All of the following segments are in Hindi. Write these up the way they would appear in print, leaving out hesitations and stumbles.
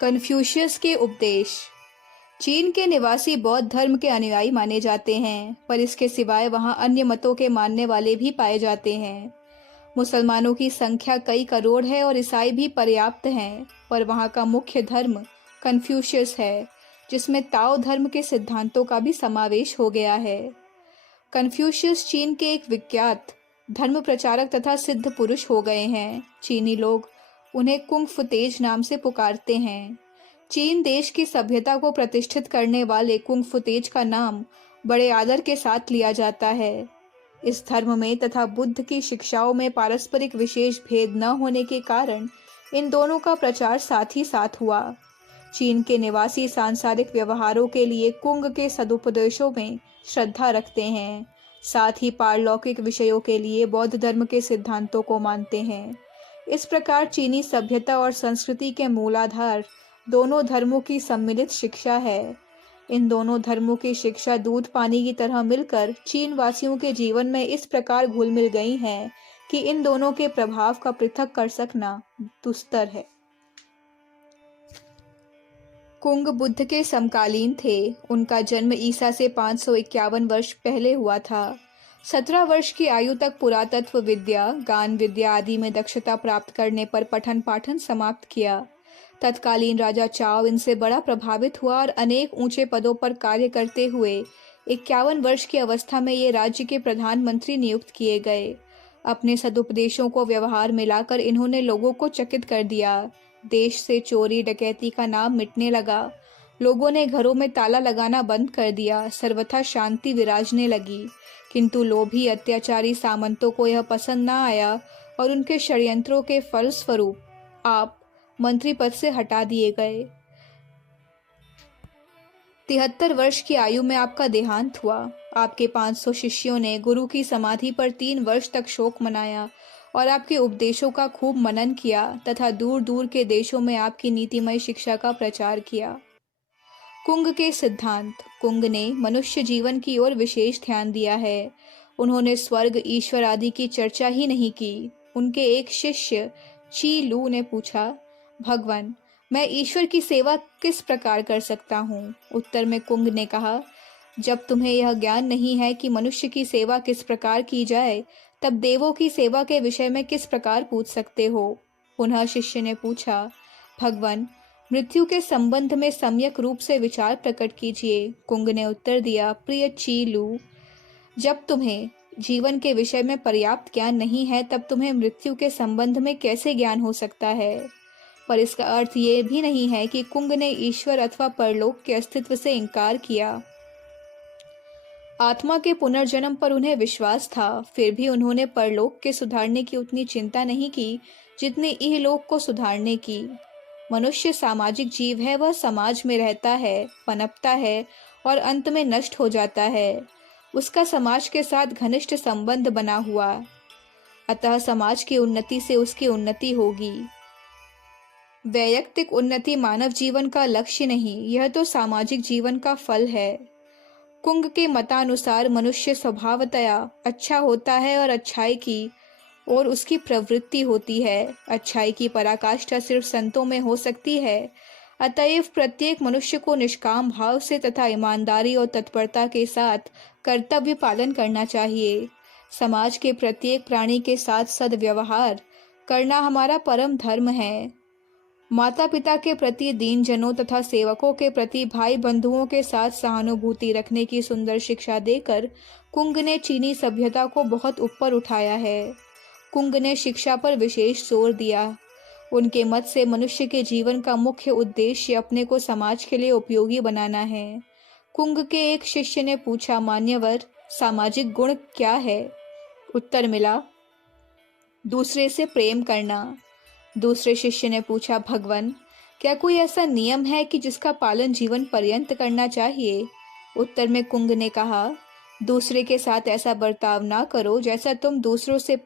कन्फ्यूशियस के उपदेश। चीन के निवासी बौद्ध धर्म के अनुयायी माने जाते हैं, पर इसके सिवाय वहां अन्य मतों के मानने वाले भी पाए जाते हैं। मुसलमानों की संख्या कई करोड़ है और ईसाई भी पर्याप्त हैं, पर वहां का मुख्य धर्म कन्फ्यूशियस है, जिसमें ताओ धर्म के सिद्धांतों का भी समावेश हो गया है। कन्फ्यूशियस चीन के एक विख्यात धर्म प्रचारक तथा सिद्ध पुरुष हो गए हैं। चीनी लोग उन्हें कुंग फू तेज नाम से पुकारते हैं। चीन देश की सभ्यता को प्रतिष्ठित करने वाले कुंग फू तेज का नाम बड़े आदर के साथ लिया जाता है। इस धर्म में तथा बुद्ध की शिक्षाओं में पारस्परिक विशेष भेद न होने के कारण इन दोनों का प्रचार साथ ही साथ हुआ। चीन के निवासी सांसारिक व्यवहारों के लिए कुंग के सदुपदेशों में श्रद्धा रखते हैं, साथ ही पारलौकिक विषयों के लिए बौद्ध धर्म के सिद्धांतों को मानते हैं। इस प्रकार चीनी सभ्यता और संस्कृति के मूलाधार दोनों धर्मों की सम्मिलित शिक्षा है। इन दोनों धर्मों की शिक्षा दूध पानी की तरह मिलकर चीन वासियों के जीवन में इस प्रकार घुल मिल गई हैं कि इन दोनों के प्रभाव का पृथक कर सकना दुस्तर है। कुंग बुद्ध के समकालीन थे। उनका जन्म ईसा से 551 वर्ष पहले हुआ था। 17 वर्ष की आयु तक पुरातत्व विद्या, गान विद्या आदि में दक्षता प्राप्त करने पर पठन पाठन समाप्त किया। तत्कालीन राजा चाओ इनसे बड़ा प्रभावित हुआ और अनेक ऊंचे पदों पर कार्य करते हुए 51 वर्ष की अवस्था में ये राज्य के प्रधानमंत्री नियुक्त किए गए। अपने सदुपदेशों को व्यवहार में लाकर इन्होंने लोगों को चकित कर दिया। देश से चोरी डकैती का नाम मिटने लगा। लोगों ने घरों में ताला लगाना बंद कर दिया। सर्वथा शांति विराजने लगी। किंतु लोभी अत्याचारी सामंतों को यह पसंद न आया और उनके षड्यंत्रों के फलस्वरूप आप मंत्री पद से हटा दिए गए। 73 वर्ष की आयु में आपका देहांत हुआ। आपके 500 शिष्यों ने गुरु की समाधि पर 3 वर्ष तक शोक मनाया और आपके उपदेशों का खूब मनन किया तथा दूर दूर के देशों में आपकी नीतिमय शिक्षा का प्रचार किया। कुंग के सिद्धांत। कुंग ने मनुष्य जीवन की ओर विशेष ध्यान दिया है। उन्होंने स्वर्ग, ईश्वर आदि की चर्चा ही नहीं की। उनके एक शिष्य ची लू ने पूछा, भगवान, मैं ईश्वर की सेवा किस प्रकार कर सकता हूँ? उत्तर में कुंग ने कहा, जब तुम्हें यह ज्ञान नहीं है कि मनुष्य की सेवा किस प्रकार की जाए, तब देवों की सेवा के विषय में किस प्रकार पूछ सकते हो? पुनः शिष्य ने पूछा, भगवान, मृत्यु के संबंध में सम्यक रूप से विचार प्रकट कीजिए। कुंग ने उत्तर दिया, प्रिय ची लू, जब तुम्हें जीवन के विषय में पर्याप्त ज्ञान नहीं है, तब तुम्हें मृत्यु के संबंध में कैसे ज्ञान हो सकता है? पर इसका अर्थ ये भी नहीं है कि कुंग ने ईश्वर अथवा परलोक के अस्तित्व से इनकार किया। आत्मा के पुनर्जन्म पर उन्हें विश्वास था, फिर भी उन्होंने परलोक के सुधारने की उतनी चिंता नहीं की जितनी इहलोक को सुधारने की। मनुष्य सामाजिक जीव है। वह समाज में रहता है, पनपता है और अंत में नष्ट हो जाता है। उसका समाज के साथ घनिष्ठ संबंध बना हुआ, अतः समाज की उन्नति से उसकी उन्नति होगी। वैयक्तिक उन्नति मानव जीवन का लक्ष्य नहीं, यह तो सामाजिक जीवन का फल है। कुंग के मतानुसार मनुष्य स्वभावतया अच्छा होता है और अच्छाई की और उसकी प्रवृत्ति होती है। अच्छाई की पराकाष्ठा सिर्फ संतों में हो सकती है। अतएव प्रत्येक मनुष्य को निष्काम भाव से तथा ईमानदारी और तत्परता के साथ कर्तव्य पालन करना चाहिए। समाज के प्रत्येक प्राणी के साथ सद्व्यवहार करना हमारा परम धर्म है। माता पिता के प्रति दीन जनों तथा सेवकों के प्रति भाई बंधुओं के साथ सहानुभूति रखने की सुंदर शिक्षा देकर कुंग ने चीनी सभ्यता को बहुत ऊपर उठाया है। कुंग ने शिक्षा पर विशेष जोर दिया। उनके मत से मनुष्य के जीवन का मुख्य उद्देश्य अपने को समाज के लिए उपयोगी बनाना है। कुंग के एक शिष्य ने पूछा, मान्यवर, सामाजिक गुण क्या है? उत्तर मिला, दूसरे से प्रेम करना। दूसरे शिष्य ने पूछा, भगवान, क्या कोई ऐसा नियम है कि जिसका पालन जीवन पर्यंत करना चाहिए? उत्तर में कुंग ने कहा, दूसरे के साथ ऐसा बर्ताव ना करो जैसा तुम दूसरों से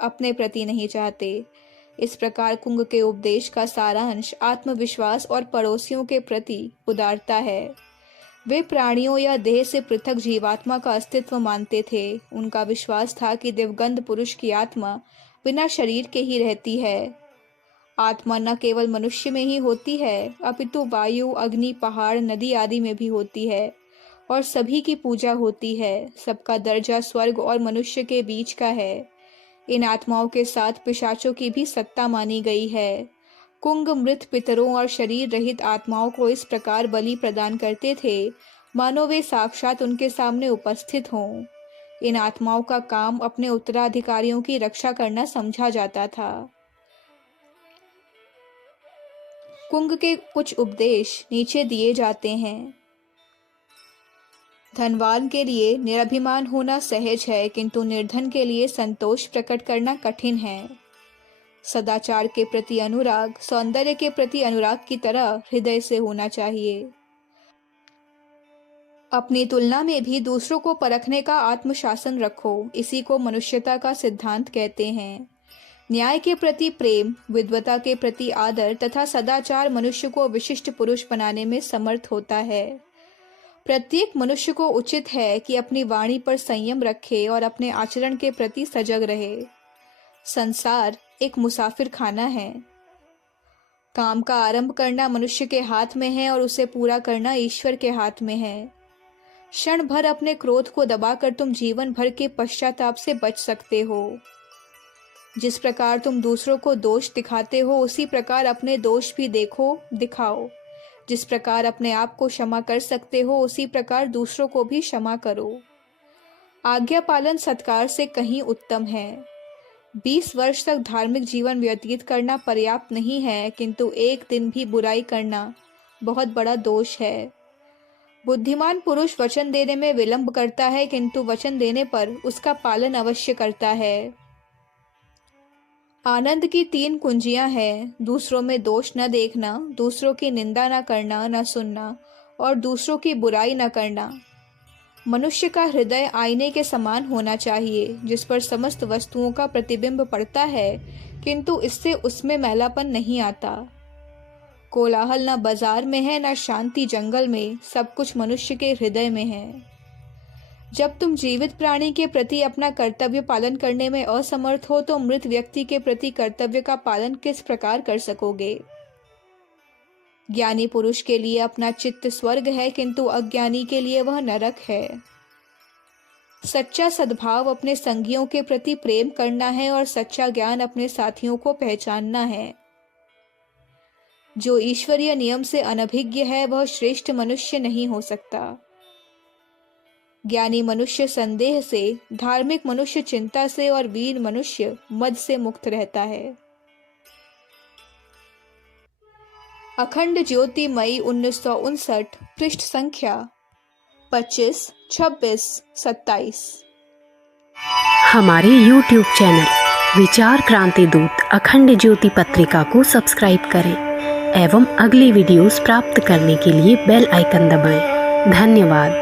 अपने प्रति नहीं चाहते। इस प्रकार कुंग के उपदेश का सारांश आत्मविश्वास और पड़ोसियों के प्रति उदारता है। वे प्राणियों या देह से पृथक जीवात्मा का अस्तित्व मानते थे। उनका विश्वास था कि दिव्यगंध पुरुष की आत्मा बिना शरीर के ही रहती है। आत्मा न केवल मनुष्य में ही होती है, अपितु वायु, अग्नि, पहाड़, नदी आदि में भी होती है और सभी की पूजा होती है। सबका दर्जा स्वर्ग और मनुष्य के बीच का है। इन आत्माओं के साथ पिशाचों की भी सत्ता मानी गई है। कुंग मृत पितरों और शरीर रहित आत्माओं को इस प्रकार बलि प्रदान करते थे मानो वे साक्षात उनके सामने उपस्थित हों। इन आत्माओं का काम अपने उत्तराधिकारियों की रक्षा करना समझा जाता था। कुंग के कुछ उपदेश नीचे दिए जाते हैं। धनवान के लिए निरभिमान होना सहज है, किंतु निर्धन के लिए संतोष प्रकट करना कठिन है। सदाचार के प्रति अनुराग सौंदर्य के प्रति अनुराग की तरह हृदय से होना चाहिए। अपनी तुलना में भी दूसरों को परखने का आत्मशासन रखो, इसी को मनुष्यता का सिद्धांत कहते हैं। न्याय के प्रति प्रेम, विद्वता के प्रति आदर तथा सदाचार मनुष्य को विशिष्ट पुरुष बनाने में समर्थ होता है। प्रत्येक मनुष्य को उचित है कि अपनी वाणी पर संयम रखे और अपने आचरण के प्रति सजग रहे। संसार एक मुसाफिर खाना है। काम का आरंभ करना मनुष्य के हाथ में है और उसे पूरा करना ईश्वर के हाथ में है। क्षण भर अपने क्रोध को दबाकर तुम जीवन भर के पश्चाताप से बच सकते हो। जिस प्रकार तुम दूसरों को दोष दिखाते हो, उसी प्रकार अपने दोष भी दिखाओ। जिस प्रकार अपने आप को क्षमा कर सकते हो, उसी प्रकार दूसरों को भी क्षमा करो। आज्ञा पालन सत्कार से कहीं उत्तम है। 20 वर्ष तक धार्मिक जीवन व्यतीत करना पर्याप्त नहीं है, किंतु एक दिन भी बुराई करना बहुत बड़ा दोष है। बुद्धिमान पुरुष वचन देने में विलंब करता है, किंतु वचन देने पर उसका पालन अवश्य करता है। आनंद की 3 कुंजियां हैं। दूसरों में दोष न देखना, दूसरों की निंदा न करना, न सुनना और दूसरों की बुराई न करना। मनुष्य का हृदय आईने के समान होना चाहिए, जिस पर समस्त वस्तुओं का प्रतिबिंब पड़ता है, किंतु इससे उसमें मैलापन नहीं आता। कोलाहल न बाजार में है, न शांति जंगल में, सब कुछ मनुष्य के हृदय में है। जब तुम जीवित प्राणी के प्रति अपना कर्तव्य पालन करने में असमर्थ हो, तो मृत व्यक्ति के प्रति कर्तव्य का पालन किस प्रकार कर सकोगे? ज्ञानी पुरुष के लिए अपना चित्त स्वर्ग है, किंतु अज्ञानी के लिए वह नरक है। सच्चा सद्भाव अपने संगियों के प्रति प्रेम करना है और सच्चा ज्ञान अपने साथियों को पहचानना है। जो ईश्वरीय नियम से अनभिज्ञ है, वह श्रेष्ठ मनुष्य नहीं हो सकता। ज्ञानी मनुष्य संदेह से, धार्मिक मनुष्य चिंता से और वीर मनुष्य मद से मुक्त रहता है। अखंड ज्योति मई 1959, पृष्ठ संख्या 25, 26, 27। हमारे YouTube चैनल विचार क्रांति दूत अखंड ज्योति पत्रिका को सब्सक्राइब करें एवं अगली वीडियोस प्राप्त करने के लिए बेल आइकन दबाएं। धन्यवाद।